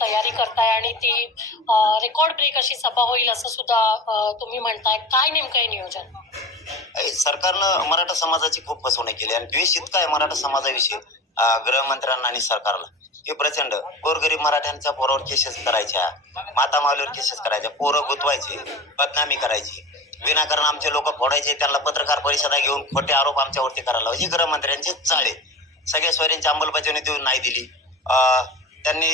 तयारी करताय आणि ती रेकॉर्ड ब्रेक अशी सभा होईल असं सुद्धा तुम्ही म्हणताय. काय नेमकं आहे नियोजन? सरकारनं मराठा समाजाची खूप फसवणूक केली आणि द्वेष इतका आहे मराठा समाजाविषयी गृहमंत्र्यांना आणि सरकारला? हे प्रचंड. गोरगरीब मराठ्यांच्या पोरावर केसेस करायच्या माता माऊलीवर केसेस करायच्या पोरं गुतवायचे बदनामी करायची. विनाकारण आमचे लोक फोडायचे त्यांना पत्रकार परिषदा घेऊन खोटे आरोप आमच्यावरती करायला हे ही गृहमंत्र्यांचे चाळे. सगळ्या सोयऱ्यांची अंमलबजावणी देऊन नाही दिली. अं, त्यांनी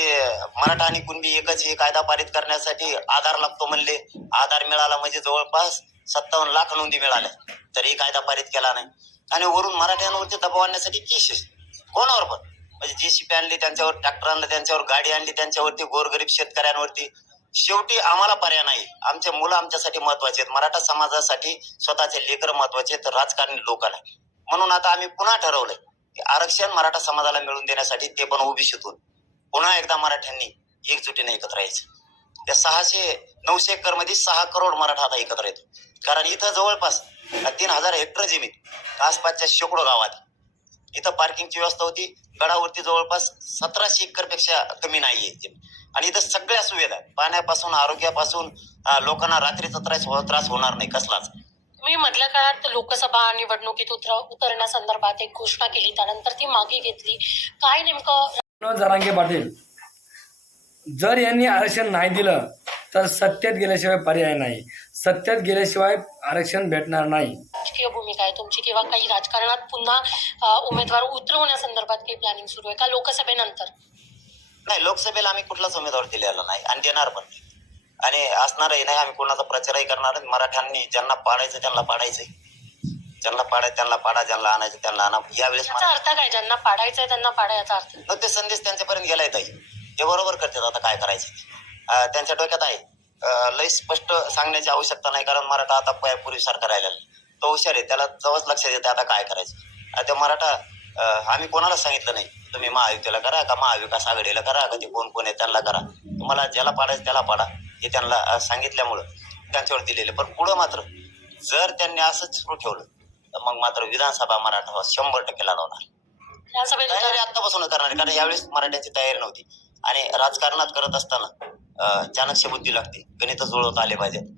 मराठा आणि कुणबी एकच हे कायदा पारित करण्यासाठी आधार लागतो म्हणले. आधार मिळाला म्हणजे जवळपास सत्तावन्न लाख नोंदी मिळाल्या. तरी कायदा पारित केला नाही. आणि वरून मराठ्यांवरती दबाव आणण्यासाठी केसेस कोणावर पण? म्हणजे जेसीपी आणली त्यांच्यावर ट्रॅक्टर आणलं त्यांच्यावर गाडी आणली त्यांच्यावरती गोरगरीब शेतकऱ्यांवरती. शेवटी आम्हाला पर्याय नाही. आमचे मुलं आमच्यासाठी महत्त्वाचे आहेत. मराठा समाजासाठी स्वतःचे लेकर महत्त्वाचे आहेत. राजकारणी लोक म्हणून आता आम्ही पुन्हा ठरवलंय की आरक्षण मराठा समाजाला मिळवून देण्यासाठी ते पण ओबीसीतून. पुन्हा एकदा मराठ्यांनी एकजुटीने एकत्र यायचं. त्या सहाशे नऊशे एकरमध्ये सहा करोड मराठा आता एकत्र येतो. कारण इथं जवळपास तीन हजार हेक्टर जमीन आसपासच्या शेकडो गावात. इथं पार्किंगची व्यवस्था होती. गडावरती जवळपास सतराशे एकरपेक्षा कमी नाहीये आणि इथं सगळ्या सुविधा पाण्यापासून आरोग्यापासून लोकांना रात्रीचा त्रास हो-, त्रास होणार नाही कसलाच. तुम्ही मधल्या काळात लोकसभा निवडणुकीत उतर उतरण्यासंदर्भात एक घोषणा केली. त्यानंतर ती मागे घेतली. काय नेमकं जरांगे पाटील जर यांनी आरक्षण नाही दिलं तर सत्तेत गेल्याशिवाय पर्याय नाही. सत्तेत गेल्याशिवाय आरक्षण भेटणार नाही. राजकीय भूमिका आहे तुमची किंवा काही राजकारणात पुन्हा उमेदवार उतरवण्यासंदर्भात काही प्लॅनिंग सुरू आहे का लोकसभेनंतर? नाही लोकसभेला आम्ही कुठलाच उमेदवार दिलेला नाही आणि देणार पण नाही. आणि असणारही नाही आम्ही कोणाचा प्रचारही करणार नाही. मराठ्यांनी ज्यांना पाडायचं त्यांना पाडायचंय. ज्यांना पाडायचं त्यांना पाडा ज्यांना आणायचं त्यांना आणा. यावेळेस याचा अर्थ काय? ज्यांना पाडायचंय त्यांना पाडा याचा अर्थ. मग ते संदेश त्यांच्यापर्यंत गेलाय ताई. ते बरोबर करतात आता काय करायचं. ते. अं, त्यांच्या डोक्यात आहे. अं, लय स्पष्ट सांगण्याची आवश्यकता नाही कारण मराठा आता प- पूर्वीसारखा राहिलेला नाही. तो हुशार आहे त्याला जवळच लक्षात येते आता काय करायचं. आता मराठा अं, आम्ही कोणाला सांगितलं नाही? तुम्ही महायुतीला करा का महाविकास आघाडीला करा का ते कोण कोण आहे त्यांना करा. तुम्हाला ज्याला पाडायचं त्याला पाडा हे त्यांना अं, सांगितल्यामुळं त्यांच्यावर दिलेलं. पण पुढं मात्र जर त्यांनी असंच सुरू ठेवलं तर मग मात्र विधानसभा मराठा शंभर टक्के लढवणार. तयारी आतापासून करणार. कारण यावेळेस मराठ्यांची तयारी नव्हती. आणि राजकारणात करत असताना चाणक्य बुद्धी लागते. गणित जुळवता आले पाहिजेत.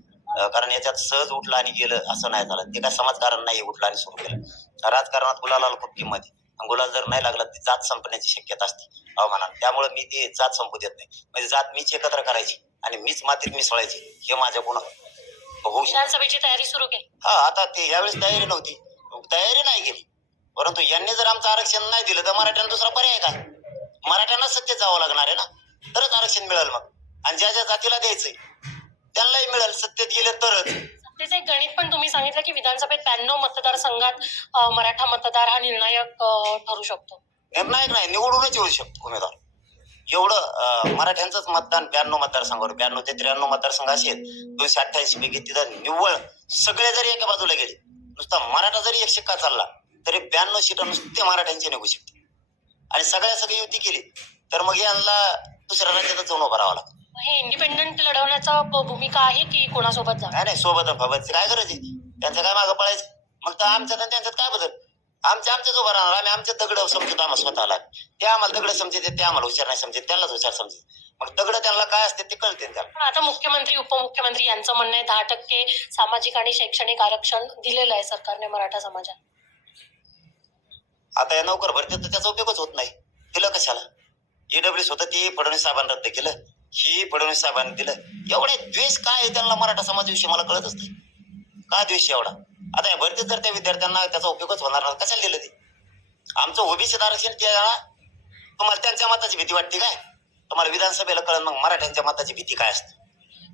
कारण याच्यात सहज उठलं आणि गेलं असं नाही झालं. ते काय समाजकारण नाही उठलं आणि सुरू केलं. राजकारणात गुलाला खूप किंमत आहे. गुलाल जर नाही लागला ती जात संपण्याची शक्यता असते. हवामानात त्यामुळे मी ती जात संपू देत नाही. म्हणजे जात मीच एकत्र करायची आणि मीच मातीत मिसळायची. हे माझ्याकडून होऊ शकतं विधानसभेची तयारी सुरू केली. हा आता ते यावेळेस तयारी नव्हती. तयारी नाही केली. परंतु यांनी जर आमचं आरक्षण नाही दिलं तर मराठ्यांना दुसरा पर्याय काय? मराठ्यांना सत्तेत जावं लागणार आहे ना? तरच आरक्षण मिळेल मग. आणि ज्या ज्या जातीला द्यायचंय त्यांनाही मिळेल सत्तेत गेले तरच. सत्तेचं एक गणित पण तुम्ही सांगितलं की विधानसभेत ब्याण्णव मतदारसंघात मराठा मतदार हा निर्णायक ठरू शकतो. निर्णायक नाही निवडूनच येऊ शकतो उमेदवार. एवढं मराठ्यांचंच मतदान ब्याण्णव मतदारसंघावर ब्याण्णव ते त्र्याण्णव मतदारसंघ असे आहेत. दोनशे अठ्ठ्याऐंशी पैकी तिथं निव्वळ सगळे जरी एका बाजूला गेले नुसता मराठा जरी एक शिक्का चालला तरी ब्याण्णव सीट नुसते मराठ्यांची निघू शकते. आणि सगळ्या सगळी युती केली तर मग यांना दुसऱ्या राज्यातच जाऊन उभं राहावं लागतं. हे इंडिपेंडंट लढवण्याचा भूमिका आहे की कोणासोबत काय नाही सोबत बाबाची काय गरज आहे? त्यांचं काय मागं पळायचं मग तर आमच्यात आणि त्यांच्यात काय बदल? आमच्या आमच्याच उभं राहणार. आम्ही आमच्या दगड समजतो आम्हाला स्वतःला. ते आम्हाला दगड समजते ते आम्हाला हुशार नाही समजत त्यांनाच हुशार समजत. मग दगड त्यांना काय असते ते कळते त्याला पण आता मुख्यमंत्री उपमुख्यमंत्री यांचं म्हणणं आहे दहा टक्के सामाजिक आणि शैक्षणिक आरक्षण दिलेलं आहे सरकारने मराठा समाजाला आता या नोकर भरते तर त्याचा उपयोगच होत नाही. दिलं कशाला? ईडब्ल्यूस होतं ते फडणवीस साहेबांनी रद्द केलं. ही फडणवीस साहेबांनी दिलं. एवढे द्वेष काय आहे त्यांना मराठा समाजाविषयी मला कळतच नाही. का द्वेष एवढा? आता या भरतीत जर त्या विद्यार्थ्यांना त्याचा उपयोगच होणार नाही कशाला दिलं ते? आमचं ओबीसी आरक्षण त्या तुम्हाला त्यांच्या मताची भीती वाटते काय? तुम्हाला विधानसभेला कळत मग मराठ्यांच्या मताची भीती काय असते?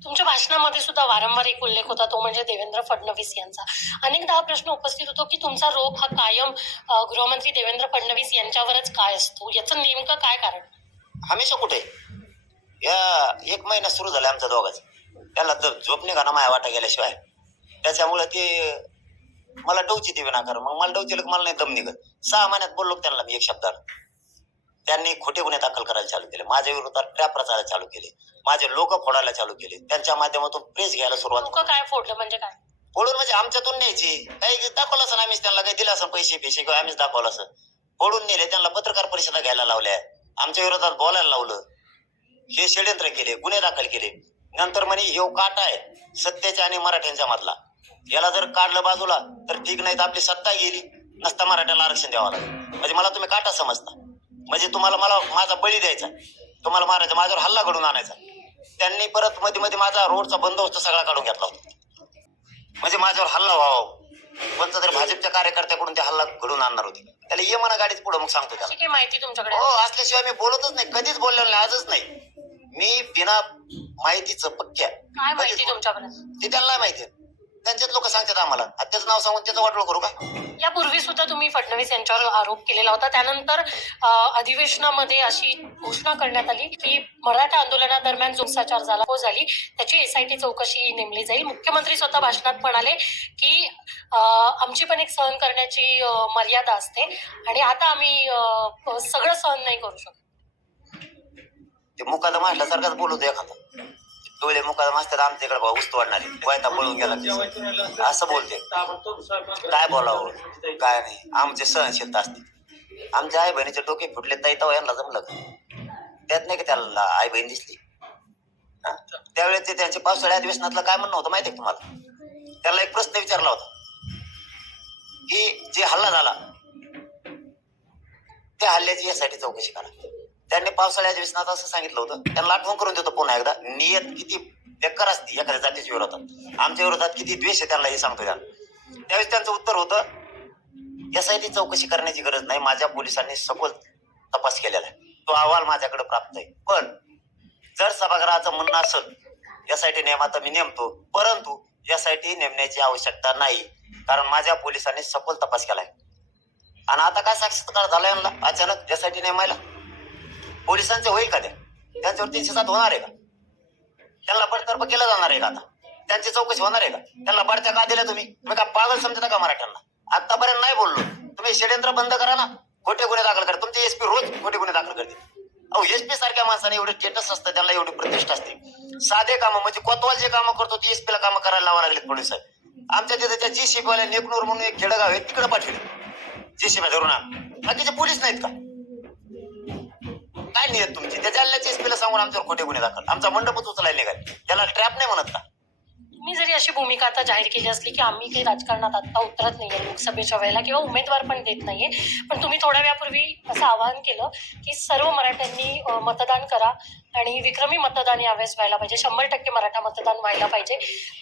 तुमच्या भाषणामध्ये सुद्धा वारंवार एक उल्लेख होता तो म्हणजे देवेंद्र फडणवीस यांचा. अनेकदा हा प्रश्न उपस्थित होतो की तुमचा रोग हा कायम गृहमंत्री देवेंद्र फडणवीस यांच्यावरच काय असतो? याचं नेमकं काय कारण? हमेशा कुठे? या एक महिना सुरू झाला आमचा दोघांचा. त्याला तर झोप निघा ना माया वाटा गेल्याशिवाय. त्याच्यामुळे ते मला डोची ते विनाकार मग मला डोची मला नाही दम निघत. सहा महिन्यात बोललो त्यांना मी एक शब्दाला त्यांनी खोटे गुन्हे दाखल करायला चालू केले. माझ्या विरोधात ट्रॅप प्रचारायला चालू केले. माझे लोक फोडायला चालू केले. त्यांच्या माध्यमातून प्रेस घ्यायला सुरुवात लोक काय फोडलं म्हणजे काय? फोडून म्हणजे आमच्यातून न्यायची. काही दाखवलं असं आम्हीच त्यांना काही दिलं असं पैसे पैसे किंवा आम्हीच दाखवलं असं. फोडून नेले. त्यांना पत्रकार परिषदा घ्यायला लावल्या. आमच्या विरोधात बोलायला लावलं. हे षडयंत्र केले. गुन्हे दाखल केले. नंतर म्हणे ह्यो काटा आहे. सत्तेच्या आणि मराठ्यांच्या मधला. याला जर काढलं बाजूला तर ठीक नाही तर आपली सत्ता गेली. नसता मराठ्याला आरक्षण द्यावं लागेल. म्हणजे मला तुम्ही काटा समजता. म्हणजे तुम्हाला मला माझा बळी द्यायचा. तुम्हाला मारायचा माझ्यावर हल्ला घडून आणायचा. त्यांनी परत मध्ये मध्ये माझा रोडचा बंदोबस्त सगळा काढून घेतला होता. म्हणजे माझ्यावर हल्ला व्हावा. कोणता तरी भाजपच्या कार्यकर्त्याकडून ते हल्ला घडून आणणार होते. त्याला ये म्हणा गाडीत पुढे मग सांगतो त्याला. माहिती तुमच्याकडे? हो असल्याशिवाय मी बोलतच नाही. कधीच बोललेलो नाही आजच नाही. मी बिना माहितीचं पक्क्या काय माहिती तुमच्याकडे? ते त्यांना माहिती आहे. त्यांचेच लोक सांगतात आम्हाला. त्याचं नाव सांगून त्याचं वाटोळ करू का? यापूर्वी सुद्धा तुम्ही फडणवीस यांच्यावर आरोप केलेला होता. त्यानंतर अधिवेशनामध्ये अशी घोषणा करण्यात आली की मराठा आंदोलनादरम्यान जो हिंसाचार झाला हो झाली त्याची एसआयटी चौकशी नेमली जाईल. मुख्यमंत्री स्वतः भाषणात म्हणाले की आमची पण एक सहन करण्याची मर्यादा असते आणि आता आम्ही सगळं सहन नाही करू शकत. ते मुकादम असल्यासारखाच बोलवतो एखादा. मुकादम असतात आमच्या इकडे भाऊ उस्त वाढणारे वयता पळून गेला. असं बोलते काय बोलावं? काय नाही. आमचे सहनशीलता असते. आमच्या आई बहिणीचे डोके फुटले ताई तेव्हा यांना जमलं त्यात नाही का त्याला आई बहीण दिसली त्यावेळेस ते त्यांच्या पावसाळ्या अधिवेशनातलं काय म्हणणं होतं माहिती तुम्हाला? त्याला एक प्रश्न विचारला होता. की जे हल्ला झाला त्या हल्ल्याची यासाठी चौकशी करा. त्यांनी पावसाळ्या अधिवेशनात असं सांगितलं होतं. त्यांना आठवण करून देतो पुन्हा एकदा. नियत किती बेकार असते एखाद्या जातीच्या विरोधात. आमच्या विरोधात किती द्वेष आहे त्यांना हे सांगतो त्यांना त्यावेळेस त्यांचं उत्तर होतं यस आय टी चौकशी करण्याची गरज नाही. माझ्या पोलिसांनी सखोल तपास केलेला आहे. तो अहवाल माझ्याकडे प्राप्त आहे. पण जर सभागृहाचं म्हणणं असेल एस आय टी नियमात मी नेमतो. परंतु एस आय टी नेमण्याची आवश्यकता नाही. कारण माझ्या पोलिसांनी सखोल तपास केलाय आणि आता काय साक्षात्कार झाला यांना? अचानक टी नेमायला? पोलिसांचे होईल का त्या त्यांच्यावर तीनशे सात होणार आहे का? त्यांना बडतर्फ केलं जाणार आहे का आता? त्यांची चौकशी होणार आहे का? त्यांना बडत्या का दिल्या तुम्ही? तुम्ही का पागल समजता का मराठ्यांना? आतापर्यंत नाही बोललो. तुम्ही षडयंत्र बंद करा ना. खोटे गुन्हे दाखल करा. तुमचे एसपी रोज खोटे गुन्हे दाखल करते अहो एसपी सारख्या माणसाने एवढे स्टेटस असतं त्यांना एवढी प्रतिष्ठा असते. साधे कामं म्हणजे कोतवाल जे कामं करतो ते एसपीला कामं करायला लावा लागलेत पोलीस साहेब. आमच्या तिथे त्या जी वाल्या नेकनूर म्हणून एक खेडगाव आहे तिकडे पाठवले. जी सी धरून बाकीचे पोलीस नाहीत का? काय नियत तुमची? त्या जालन्याच्या एसपीला सांगून आमच्यावर खोटे गुन्हे दाखल. आमचा मंडपच उचलायला निघाल. त्याला ट्रॅप नाही म्हणत का? मी जरी अशी भूमिका आता जाहीर केली असली की आम्ही काही राजकारणात आता उतरत नाहीये लोकसभेच्या वेळेला किंवा उमेदवार पण देत नाहीये. पण तुम्ही थोड्या वेळापूर्वी असं आवाहन केलं की सर्व मराठ्यांनी मतदान करा आणि विक्रमी मतदान यावेळेस व्हायला पाहिजे. शंभर टक्के मराठा मतदान व्हायला पाहिजे.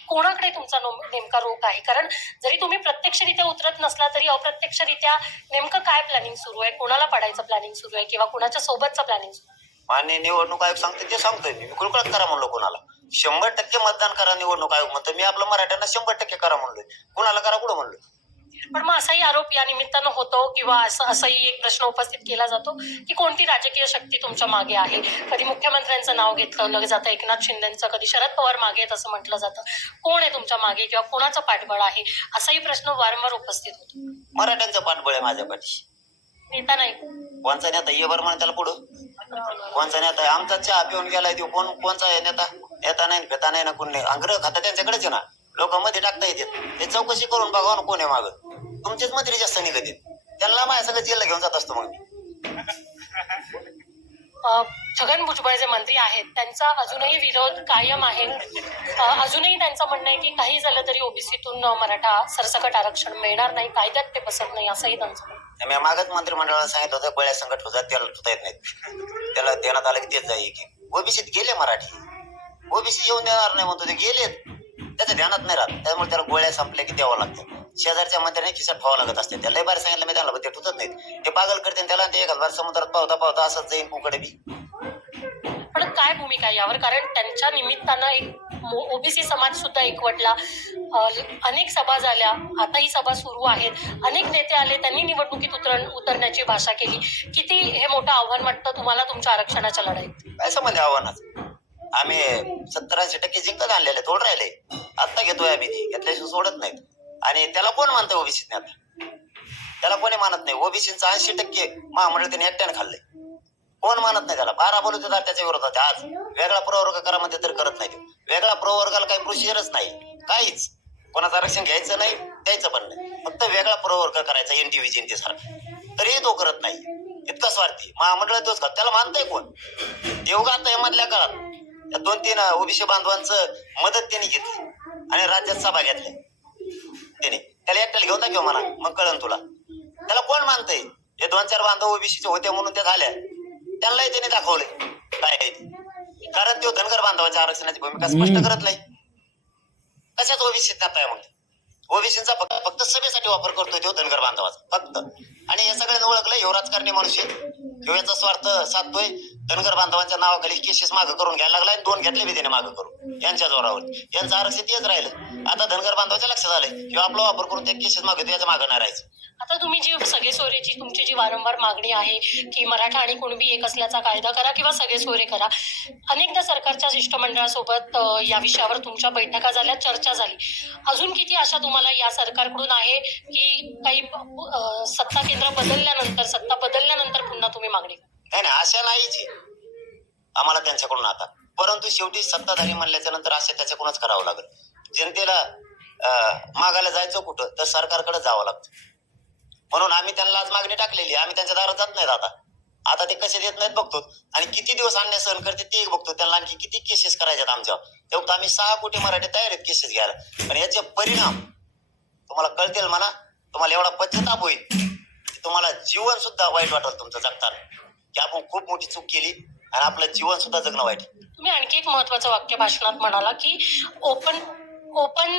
कोणाकडे तुमचा नेमका रोख आहे? कारण जरी तुम्ही प्रत्यक्षरित्या उतरत नसला तरी अप्रत्यक्षरित्या नेमकं काय प्लॅनिंग सुरू आहे? कोणाला पडायचं प्लॅनिंग सुरू आहे? किंवा कोणाच्या सोबतचं प्लॅनिंग सुरू आहे? मान्य निवडणूक आयोग सांगते ते सांगतोय मी. मी कुलकळत करा म्हणलो कोणाला. शंभर टक्के मतदान करा निवडणूक आयोग म्हणतो मी आपलं मराठ्यांना शंभर टक्के करा म्हणलोय. कुणाला करा कुठं म्हणलोय? पण मग असाही आरोप या निमित्तानं होतो किंवा असं असंही एक प्रश्न उपस्थित केला जातो की कोणती राजकीय शक्ती तुमच्या मागे आहे? कधी मुख्यमंत्र्यांचं नाव घेतलं जातं एकनाथ शिंदेचं कधी शरद पवार मागे आहेत असं म्हटलं जातं. कोण आहे तुमच्या मागे किंवा कोणाचं पाठबळ आहे? असाही प्रश्न वारंवार उपस्थित होतो. मराठ्यांचं पाठबळ आहे माझ्या पाठीशी. नेता नाही. कोणचा नेता? ये बरं म्हणे त्याला पुढं. कोणचा नेता आहे? आमचा चहा पिऊन गेलाय तो. कोण कोणचा आहे नेता? नेता नाही पेता नाही ना कोण. नाही अंग्रह खाता त्यांच्याकडेच ना लोक मध्ये टाकता येतात. ते चौकशी करून बघा ना कोण आहे माग. तुमचेच मंत्री जास्त निघत त्यांना माझ्या सगळं जेलला घेऊन जात असतो मग मी. छगन भुजबळ जे मंत्री आहेत त्यांचा अजूनही विरोध कायम आहे. अजूनही त्यांचं म्हणणं आहे की काही झालं तरी ओबीसीतून मराठा सरसकट आरक्षण मिळणार नाही कायद्यात ते बसत नाही असंही त्यांचं. मी मागच मंत्रिमंडळाला सांगितलं होतं गोळ्या संकट होतात त्याला सुद्धा येत नाहीत. त्याला देण्यात आलं की तेच जाईल की ओबीसीत गेले मराठी. ओबीसी येऊन देणार नाही म्हणतो ते गेलेत. त्याच्या ध्यानात नाही राहत. त्यामुळे त्याला गोळ्या संपल्या की द्यावं लागतं. शेजारच्या मंत्र्याने खिशात ठेवावं लागत असते. त्याला लय बार सांगितलं मी त्याला पण ते ठुतत नाहीत. ते पागल करते त्याला ते एखाद बार समुद्रात पावता पावता असंच जाईन कुकडे बी. पण काय भूमिका यावर? कारण त्यांच्या निमित्तानं एक ओबीसी समाज सुद्धा एकवटला. अनेक सभा झाल्या. आताही सभा सुरू आहेत. अनेक नेते आले. त्यांनी निवडणुकीत उतर उतरण्याची भाषा केली. किती हे मोठं आव्हान वाटतं तुम्हाला? तुमच्या आरक्षणाच्या लढाईत. काय संबंध आहे आव्हानाचं? आम्ही सत्तर ऐंशी टक्के जिंकत आणलेले थोड राहिले. आत्ता घेतोय आम्ही. ती घेतल्याशिवाय सोडत नाहीत. आणि त्याला कोण मानतंय ओबीसीने आता? त्याला कोणी मानत नाही. ओबीसीचं ऐंशी टक्के महामंडळ त्यांनी एकट्याने खाल्लंय. कोण मानत नाही त्याला? बारा बोलत होता त्याच्या विरोधात आज वेगळा प्रवर्ग करा म्हणते तर करत नाही वेगळा प्रवर्गाला काही प्रोसिजरच नाही. काहीच. कोणाचं आरक्षण घ्यायचं नाही द्यायचं पण नाही. फक्त वेगळा प्रवर्ग करायचा एनटीव्ही जयंती सारखा. तरीही तो करत नाही. इतका स्वार्थी. महामंडळ तोच का त्याला मानताय कोण? देवगात आता मधल्या काळात. दोन तीन ओबीसी बांधवांचं मदत त्यांनी घेतली आणि राज्यात सभा घेतल्या. त्याने. त्याला एकट्याला घेऊन दाखव म्हणा मग कळन तुला. त्याला कोण मानतंय? हे दोन चार बांधव ओबीसीचे होते म्हणून त्या झाल्या. त्यांनाही त्यांनी दाखवले काय आहे ते. कारण तो धनगर बांधवाच्या आरक्षणाची भूमिका स्पष्ट करत नाही. कशाच ओबीसी आहे मग? ओबीसीचा फक्त फक्त सभेसाठी वापर करतोय तो धनगर बांधवाचा. फक्त. आणि हे सगळ्यांनी ओळखलं ह्यो राजकारणी माणूस आहे ह्यो याचा स्वार्थ साधतोय. धनगर बांधवांच्या नावाखाली केसेस मागं करून घ्यायला लागलाय. आणि दोन घेतले बी त्याने मागं करून. यांच्या जोरावर. यांचं आरक्षण तेच राहिलं. आता धनगर बांधवाच्या लक्षात आलंय. किंवा आपला वापर करून त्या केसेस मागं याच्या मागं नाही राहायचं. आता तुम्ही जी सगळे सोयरेची तुमची जी वारंवार मागणी आहे की मराठा आणि कुणबी एक असल्याचा कायदा करा किंवा सगळे सोयरे करा. अनेकदा सरकारच्या शिष्टमंडळासोबत या विषयावर तुमच्या बैठका झाल्या चर्चा झाली. अजून किती आशा तुम्हाला या सरकारकडून आहे की काही सत्ता केंद्र बदलल्यानंतर सत्ता बदलल्यानंतर पुन्हा तुम्ही मागणी करा? नाही नाही आशा नाहीच आहे. आम्हाला त्यांच्याकडून आता. परंतु शेवटी सत्ताधारी म्हणल्याच्या नंतर आशा त्याच्याकडूनच करावं लागेल. जनतेला अं, मागायला जायचं कुठं तर सरकारकडे जावं लागतं. म्हणून आम्ही त्यांना आज मागणी टाकलेली आम्ही त्यांच्या दारात जात नाहीत आता. आता ते कसे देत नाहीत बघतो. आणि किती दिवस अन्याय सहन करते ते बघतो. त्यांना आणखी किती केसेस करायच्यात आमच्यावर. तेव्हा आम्ही सहा कोटी मराठी तयार आहेत केसेस घ्यायला. पण याचे परिणाम तुम्हाला कळतील म्हणा तुम्हाला एवढा पश्चाताप होईल. तुम्हाला जीवन सुद्धा वाईट वाटेल तुमचं जगताना. की आपण खूप मोठी चूक केली आणि आपलं जीवन सुद्धा जगणं वाईट. तुम्ही आणखी एक महत्वाचं वाक्य भाषणात म्हणाला की ओपन ओपन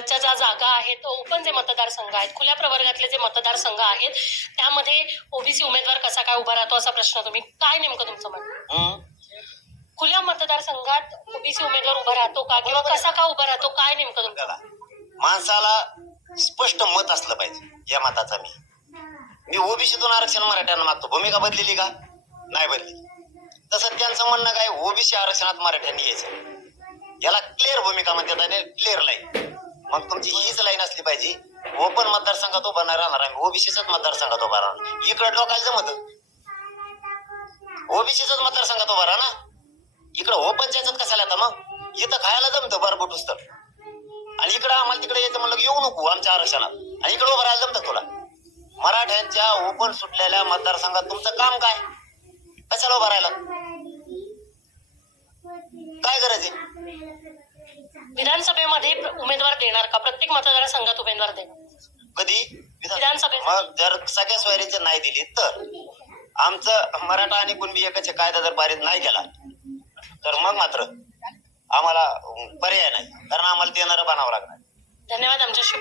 च्या ज्या जागा आहेत ओपन जे मतदारसंघ आहेत खुल्या प्रवर्गातले जे मतदारसंघ आहेत त्यामध्ये ओबीसी उमेदवार कसा काय उभा राहतो असा प्रश्न तुम्ही काय नेमकं तुमचं म्हणणं? खुल्या मतदारसंघात ओबीसी उमेदवार उभा राहतो का किंवा कसा का उभा राहतो काय नेमकं तुमचं? माणसाला स्पष्ट मत असलं पाहिजे या मताचा मी. मी ओबीसीतून आरक्षण मराठ्यांना मागतो. भूमिका बदलेली का? नाही भरली तसं त्यांचं म्हणणं काय ओबीसी आरक्षणात मराठ्यांनी यायचं. याला क्लिअर भूमिका म्हणतात आणि क्लिअर लाईन मग तुमची हीच लाईन असली पाहिजे. ओपन मतदारसंघात उभा नाही राहणार आम्ही. ओबीसीच्याच मतदारसंघात उभा राहणार. इकडं लोकांचं जमत ओबीसीच्याच मतदारसंघात उभा राहा ना इकडं ओपनच्या याच्यात कशाला आता मग? इथं खायला जमतं बरबटूस तर. आणि इकडं आम्हाला तिकडे यायचं म्हणलं की येऊ नको आमच्या आरक्षणात. आणि इकडे उभं राहायला जमतं तुला. मराठ्यांच्या ओपन सुटलेल्या मतदारसंघात तुमचं काम काय? कशाला उभं राहायला? काय गरज आहे? विधानसभेमध्ये उमेदवार देणार का? प्रत्येक मतदारसंघात उमेदवार देणार. कधी? विधान- विधानसभेत. मग जर सगळ्या सोयरीचे नाही दिली तर? आमचं मराठा आणि कुणबी एकाचे कायदा जर पारित नाही केला तर मग मात्र आम्हाला पर्याय नाही कारण आम्हाला देणारं बनावं लागणार. धन्यवाद आमच्याशी